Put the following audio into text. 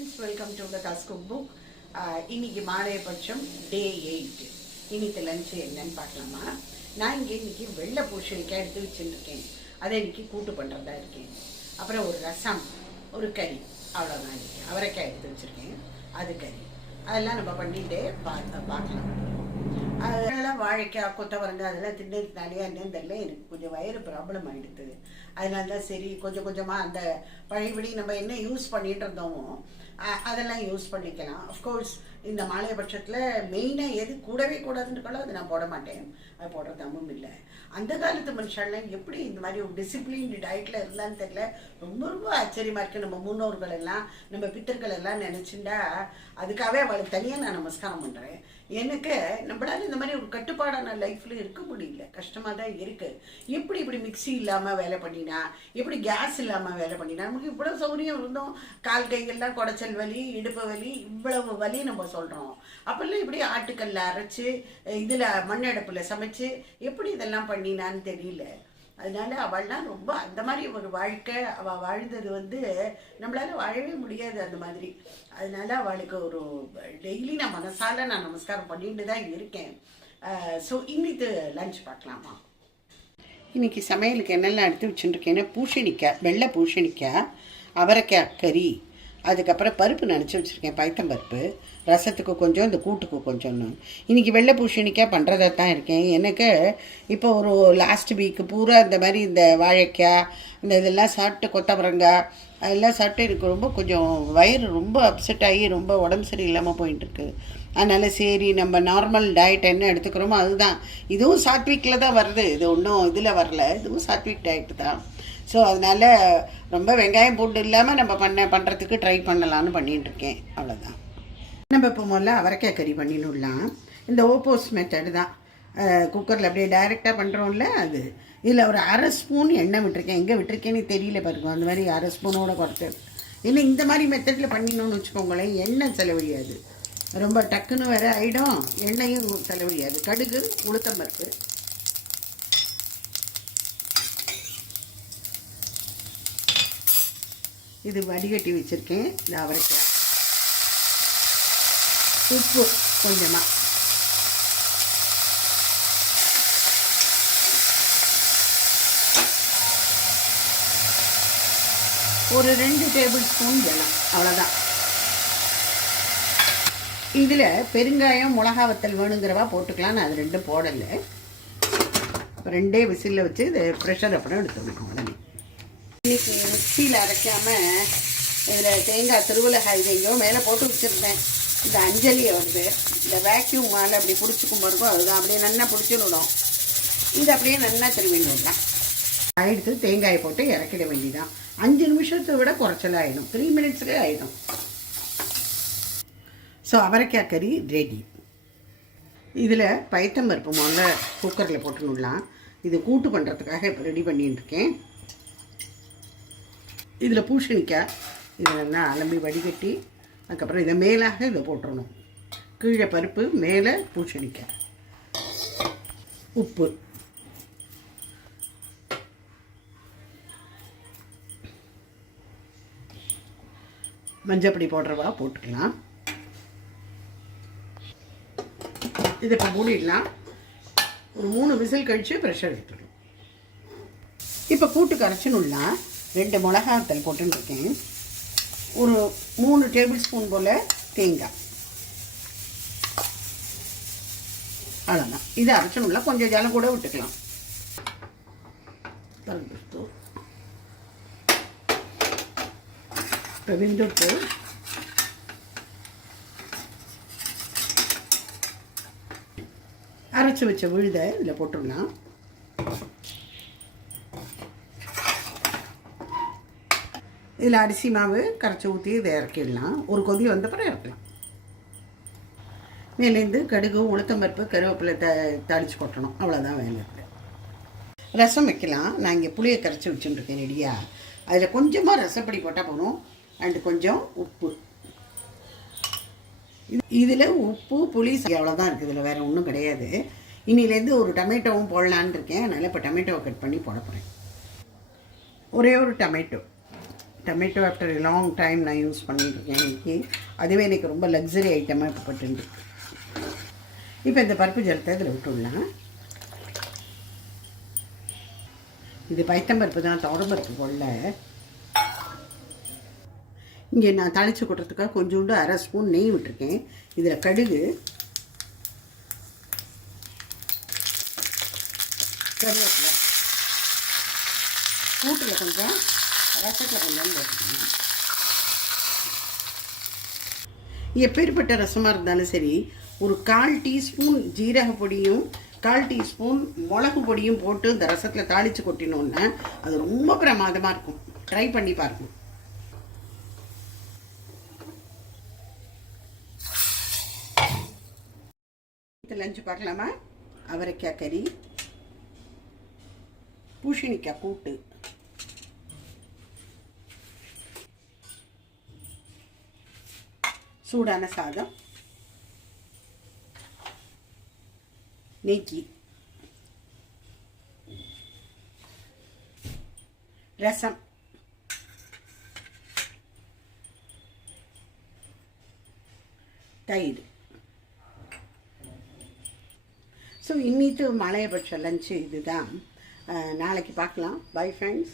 Friends, welcome to Latha's cook book. இன்னைக்கு மாலையபட்சம் டே 8. இன்னைக்கு lunch என்னன்னு பார்க்கலாமா? நான் இங்கே இன்னைக்கு வெள்ளை பூசணிக்காய் எடுத்து வச்சுருக்கேன். அதை இன்னைக்கு கூட்டு பண்ணுறதா இருக்கேன். அப்புறம் ஒரு ரசம், ஒரு கறி, அவ்வளோதான். இன்னைக்கு அவரைக்காய் எடுத்து வச்சுருக்கேன், அது கறி. அதெல்லாம் நம்ம பண்ணிகிட்டே பார்க்கலாம். அதெல்லாம் வாழைக்காய், கொத்தவரங்காய் அதெல்லாம் தின்னதுனாலே என்னன்னு தெரியல, எனக்கு கொஞ்சம் வயிறு ப்ராப்ளம் ஆகிடுது. அதனால தான் சரி கொஞ்சம் கொஞ்சமாக அந்த பழையபடி நம்ம என்ன யூஸ் பண்ணிட்டு இருந்தோமோ அதெல்லாம் யூஸ் பண்ணிக்கலாம். அஃப்கோர்ஸ் இந்த மாலையபட்சத்தில் மெயினாக எது கூடவே கூடாதுன்னு அது நான் போட மாட்டேன், அது போடுறதாமும் இல்லை. அந்த காலத்து மனுஷன்லாம் எப்படி இந்த மாதிரி ஒரு டிசிப்ளின்டு டயட்டில் இருந்தான்னு தெரியல. ரொம்ப ரொம்ப ஆச்சரியமாக இருக்குது. நம்ம முன்னோர்கள் எல்லாம், நம்ம பித்தர்கள் எல்லாம் நினச்சிண்டா அதுக்காகவே அவளுக்கு தனியாக நான் நமஸ்காரம் பண்ணுறேன். எனக்கு நம்மளால இந்த மாதிரி ஒரு கட்டுப்பாடான லைஃப்பில் இருக்க முடியல, கஷ்டமாக தான் இருக்குது. எப்படி இப்படி மிக்சி இல்லாமல் வேலை பண்ணினா, எப்படி கேஸ் இல்லாமல் வேலை பண்ணினா, நமக்கு இவ்வளோ சௌகரியம் இருந்தோம். கால் கைகள்லாம் குடைச்சல் வலி, இடுப்பு வலி, இவ்வளவு வலி நம்ம சொல்கிறோம். அப்போல்லாம் இப்படி ஆட்டுக்கல்ல அரைச்சி இதில் மண்ணடுப்பில் சமைச்சு எப்படி இதெல்லாம் பண்ணினான்னு தெரியல. அதனால அவள்லாம் ரொம்ப அந்த மாதிரி ஒரு வாழ்க்கை அவள் வாழ்ந்தது நம்மளால வாழவே முடியாது அந்த மாதிரி. அதனால அவளுக்கு ஒரு டெய்லி நான் மனசால நான் நமஸ்காரம் பண்ணிட்டு தான் இருக்கேன். ஸோ இன்னைக்கு லஞ்ச் பார்க்கலாமா? இன்னைக்கு சமையலுக்கு என்னெல்லாம் எடுத்து வச்சுட்டுருக்கேன்னா, பூசணிக்காய், வெள்ளை பூசணிக்காய், அவரைக்காய் கறி, அதுக்கப்புறம் பருப்பு நினச்சி வச்சுருக்கேன், பைத்தம்பருப்பு, ரசத்துக்கு கொஞ்சம், இந்த கூட்டுக்கு கொஞ்சம்னு. இன்றைக்கி வெள்ளை பூசணிக்காய் பண்ணுறதா தான் இருக்கேன். எனக்கு இப்போ ஒரு லாஸ்ட் வீக்கு பூரா இந்த மாதிரி இந்த வாழைக்காய் இந்த இதெல்லாம் சாப்பிட்டு, கொத்தவரங்காய் அதெல்லாம் சாப்பிட்டு எனக்கு ரொம்ப கொஞ்சம் வயிறு ரொம்ப அப்செட் ஆகி ரொம்ப உடம்பு சரி இல்லாமல் போயிட்டுருக்கு. அதனால் சரி நம்ம நார்மல் டயட் என்ன எடுத்துக்கிறோமோ அதுதான். இதுவும் சாத்விக்கில் தான் வருது, இது ஒன்றும் இதில் வரல, இதுவும் சாத்விக் டயட்டு தான். ஸோ அதனால் ரொம்ப வெங்காயம் பூண்டு இல்லாமல் நம்ம பண்ணுறதுக்கு ட்ரை பண்ணலான்னு பண்ணிகிட்ருக்கேன், அவ்வளோதான். நம்ம இப்போ முதல்ல அவரைக்காய் கறி பண்ணிடலாம். இந்த ஓப்போஸ் மெத்தடு தான், குக்கரில் அப்படியே டைரெக்டாக பண்ணுறோம்ல அது. இதில் ஒரு அரை ஸ்பூன் எண்ணெய் விட்டுருக்கேன், எங்கே விட்டுருக்கேன்னு தெரியல பாருங்க. அந்த மாதிரி அரை ஸ்பூனோட குறைச்சி. ஏன்னா இந்த மாதிரி மெத்தடில் பண்ணிடணும்னு வச்சுக்கோங்களேன், எண்ணெய் செலவழியாது, ரொம்ப டக்குன்னு வேறு ஆகிடும், எண்ணெயும் செலவழியாது. கடுகு, உளுத்தம்பருப்பு, இது வடிகட்டி வச்சுருக்கேன், இந்த அவரைக்காய், உப்பு கொஞ்சமாக, ஒரு 2 டேபிள் ஸ்பூன் வெல்லம், அவ்வளோதான். இதில் பெருங்காயம், மிளகா வத்தல் வேணுங்கிறவா போட்டுக்கலாம், நான் அது 2 போடலை. 2 விசிலில் வச்சு இது ப்ரெஷர் அப்புறம் எடுத்துக்கணும் உடனே. இன்றைக்கி மிக்சியில் அரைக்காமல் இதில் தேங்காய் திருவலகாய் எங்கேயோ மேலே போட்டு வச்சுருந்தேன். இந்த அஞ்சலியை இந்த வேக்யூம் மேலே அப்படி பிடிச்சிக்கும் போதும் அதுதான் அப்படியே நல்லா பிடிச்சிடணும். இது அப்படியே நல்லா திரும்பிடலாம். எடுத்து தேங்காயை போட்டு இறக்கிட வேண்டியதான். 5 நிமிஷத்தை விட குறைச்சலாகிடும், 3 மினிட்ஸ்லேயே ஆகிடும். ஸோ அவரைக்காய் கறி ரெடி. இதில் பைத்தம்பருப்பு முதல்ல குக்கரில் போட்டுடலாம். இது கூட்டு பண்ணுறதுக்காக இப்போ ரெடி பண்ணிட்டு இருக்கேன். இதில் பூசணிக்காய் இதை நல்லா அலம்பி வடிகட்டி அதுக்கப்புறம் இதை மேலாக இதை போட்டுடணும். கீழே பருப்பு, மேலே பூசணிக்காய், உப்பு, மஞ்சப்பொடி போடுறவா போட்டுக்கலாம். இதை இப்போ மூடிடலாம். ஒரு 3 விசில் கழித்து ப்ரெஷர் எடுத்துடணும். இப்போ கூட்டுக்கு அரைச்சிடலாம். 2 மிளகாத்தல் போட்டுருக்கேன், ஒரு 3 டேபிள் ஸ்பூன் போல் தேங்காய், அவ்வளோதான். இதை அரைச்சணும்ல, கொஞ்சம் ஜலம் கூட விட்டுக்கலாம். இப்போ வெந்துட்டு அரைச்சி வச்ச விழுதை இதில் போட்டுடலாம். இதில் அரிசி மாவு கரைச்சி ஊற்றி இதை இறக்கிடலாம். ஒரு கொதி வந்தப்பறம் இறக்கலாம். மேலேருந்து கடுகு, உளுத்தம்பருப்பு, கருவேப்பிலை தாளித்து கொட்டணும், அவ்வளோதான் வேலை இருக்குது. ரசம் வைக்கலாம். நான் இங்கே புளியை கரைச்சி வச்சுட்டுருக்கேன் ரெடியாக. அதில் கொஞ்சமாக ரசப்பொடி போட்டால் போகணும், அண்டு கொஞ்சம் உப்பு. இதில் உப்பு, புளி அவ்வளோதான் இருக்குது, இதில் வேறு ஒன்றும் கிடையாது. இன்னிலேருந்து ஒரு டொமேட்டோவும் போடலான்னு இருக்கேன். அதனால் இப்போ டொமேட்டோவை கட் பண்ணி போட போகிறேன். ஒரே ஒரு tomato. Tomato after long time நான் யூஸ் பண்ணியிருக்கேன் இன்றைக்கி. அதுவே எனக்கு ரொம்ப லக்ஸரி ஐட்டமாக இப்போ பட்டுண்டு. இப்போ இந்த பருப்பு ஜலத்தை இதில் விட்டுடலாம். இது பைத்தம்பருப்பு தான், துவரம்பருப்பு போடல. இங்கே நான் தாளித்து கொட்டுறதுக்காக கொஞ்சோண்டு 1/2 ஸ்பூன் நெய் விட்டுருக்கேன். இதில் கடுகு, கருவேப்பிலை, கூட்டில் கொஞ்சம், ரசத்தில் கொஞ்சம் போட்டுக்கணும். எப்பேற்பட்ட ரசமாக இருந்தாலும் சரி, ஒரு 1/4 டீஸ்பூன் ஜீரக பொடியும் 1/4 டீஸ்பூன் மிளகு பொடியும் போட்டு இந்த ரசத்தில் தாளித்து கொட்டினோன்னா அது ரொம்ப பிரமாதமாக இருக்கும். ட்ரை பண்ணி பாருங்க. லஞ்சு பார்க்கலாமா? அவரைக்காய் கறி, பூசணிக்காய் கூட்டு, சூடான சாதம், நெய், ரசம், தயிர். ஸோ இன்னிட்டு மலையபட்ச லஞ்சு இதுதான். நாளைக்கு பார்க்கலாம். Bye friends.